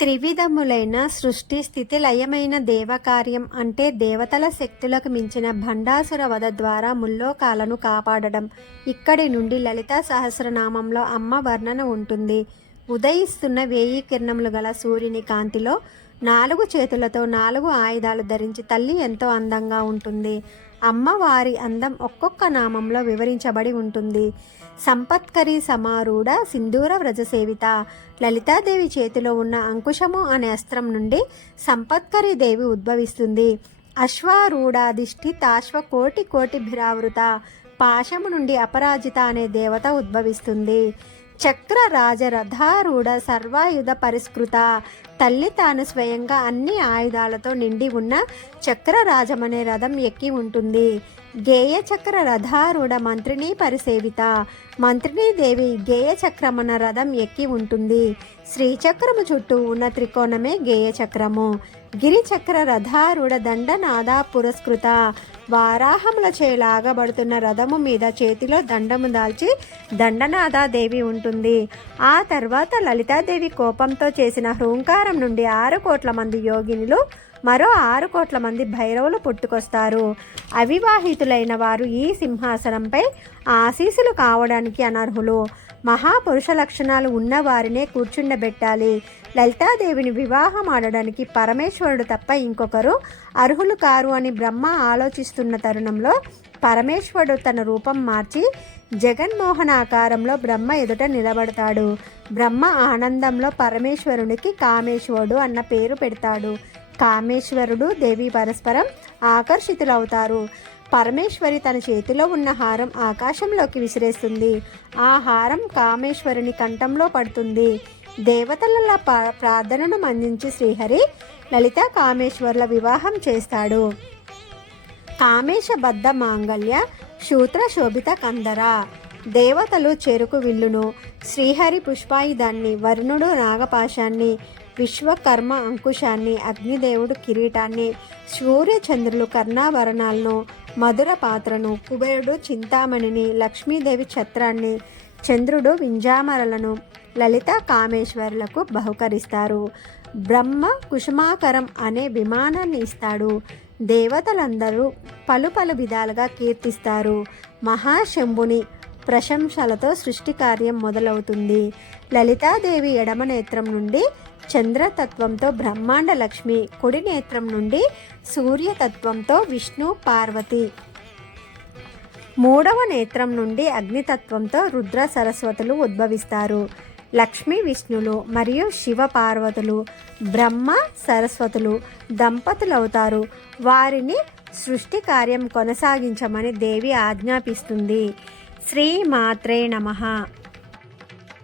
త్రివిధములైన సృష్టి స్థితి లయమైన దేవకార్యం అంటే దేవతల శక్తులకు మించిన భండాసుర వధ ద్వారా ముల్లోకాలను కాపాడడం. ఇక్కడి నుండి లలితా సహస్రనామంలో అమ్మ వర్ణన ఉంటుంది. ఉదయిస్తున్న 1000 కిరణములు గల సూర్యుని కాంతిలో 4 చేతులతో 4 ఆయుధాలు ధరించి తల్లి ఎంతో అందంగా ఉంటుంది. అమ్మవారి అందం ఒక్కొక్క నామంలో వివరించబడి ఉంటుంది. సంపత్కరి సమారూఢ సింధూర వ్రజసేవిత. లలితాదేవి చేతిలో ఉన్న అంకుశము అనే అస్త్రం నుండి సంపత్కరి దేవి ఉద్భవిస్తుంది. అశ్వారూఢాధిష్ఠి తాశ్వ కోటి కోటి భిరావృత. పాశము నుండి అపరాజిత అనే దేవత ఉద్భవిస్తుంది. చక్ర రాజరథారూఢ సర్వాయుధ పరిష్కృత. తల్లి తాను స్వయంగా అన్ని ఆయుధాలతో నిండి ఉన్న చక్రరాజమనే రథం ఎక్కి ఉంటుంది. గేయ చక్ర రథారూఢ మంత్రిని పరిసేవిత. మంత్రినీ దేవి గేయ చక్రమన రథం ఎక్కి ఉంటుంది. శ్రీచక్రము చుట్టూ ఉన్న త్రికోణమే గేయ చక్రము. గిరిచక్ర రథారూఢ దండనాద పురస్కృత. వారాహముల లాగబడుతున్న రథము మీద చేతిలో దండము దాల్చి దండనాదాదేవి ఉంటుంది. ఆ తర్వాత లలితాదేవి కోపంతో చేసిన హృంకారం నుండి 6 కోట్ల మంది యోగినులు మరో 6 కోట్ల మంది భైరవులు పుట్టుకొస్తారు. అవివాహితులైన వారు ఈ సింహాసనంపై ఆశీసులు కావడానికి అనర్హులు. మహాపురుష లక్షణాలు ఉన్నవారినే కూర్చుండబెట్టాలి. లలితాదేవిని వివాహం ఆడడానికి పరమేశ్వరుడు తప్ప ఇంకొకరు అర్హులు కారు అని బ్రహ్మ ఆలోచిస్తున్న తరుణంలో పరమేశ్వరుడు తన రూపం మార్చి జగన్మోహన ఆకారంలో బ్రహ్మ ఎదుట నిలబడతాడు. బ్రహ్మ ఆనందంలో పరమేశ్వరునికి కామేశ్వరుడు అన్న పేరు పెడతాడు. కామేశ్వరుడు దేవి పరస్పరం ఆకర్షితులవుతారు. పరమేశ్వరి తన చేతిలో ఉన్న హారం ఆకాశంలోకి విసిరేస్తుంది. ఆ హారం కామేశ్వరుని కంఠంలో పడుతుంది. దేవతల ప్రార్థనను మన్నించి శ్రీహరి లలిత కామేశ్వరుల వివాహం చేస్తాడు. కామేశబద్ధ మాంగళ్య శూత్ర శోభిత కందర. దేవతలు చెరుకు విల్లును, శ్రీహరి పుష్పాయుధాన్ని, వరుణుడు నాగపాశాన్ని, విశ్వకర్మ అంకుశాన్ని, అగ్నిదేవుడు కిరీటాన్ని, సూర్యచంద్రులు కర్ణాభరణాలను, మధుర పాత్రను, కుబేరుడు చింతామణిని, లక్ష్మీదేవి ఛత్రాన్ని, చంద్రుడు వింజామరలను లలిత కామేశ్వరులకు బహుకరిస్తారు. బ్రహ్మ కుసుమాకరం అనే విమానాన్ని ఇస్తాడు. దేవతలందరూ పలు విధాలుగా కీర్తిస్తారు. మహాశంభుని ప్రశంసలతో సృష్టి కార్యం మొదలవుతుంది. లలితాదేవి ఎడమ నేత్రం నుండి చంద్రతత్వంతో బ్రహ్మాండ లక్ష్మి, కుడి నేత్రం నుండి సూర్యతత్వంతో విష్ణు పార్వతి, మూడవ నేత్రం నుండి అగ్నితత్వంతో రుద్ర సరస్వతులు ఉద్భవిస్తారు. లక్ష్మీ విష్ణులు మరియు శివ పార్వతులు, బ్రహ్మ సరస్వతులు దంపతులవుతారు. వారిని సృష్టి కార్యం కొనసాగించమని దేవి ఆజ్ఞాపిస్తుంది. శ్రీ మాత్రే నమః.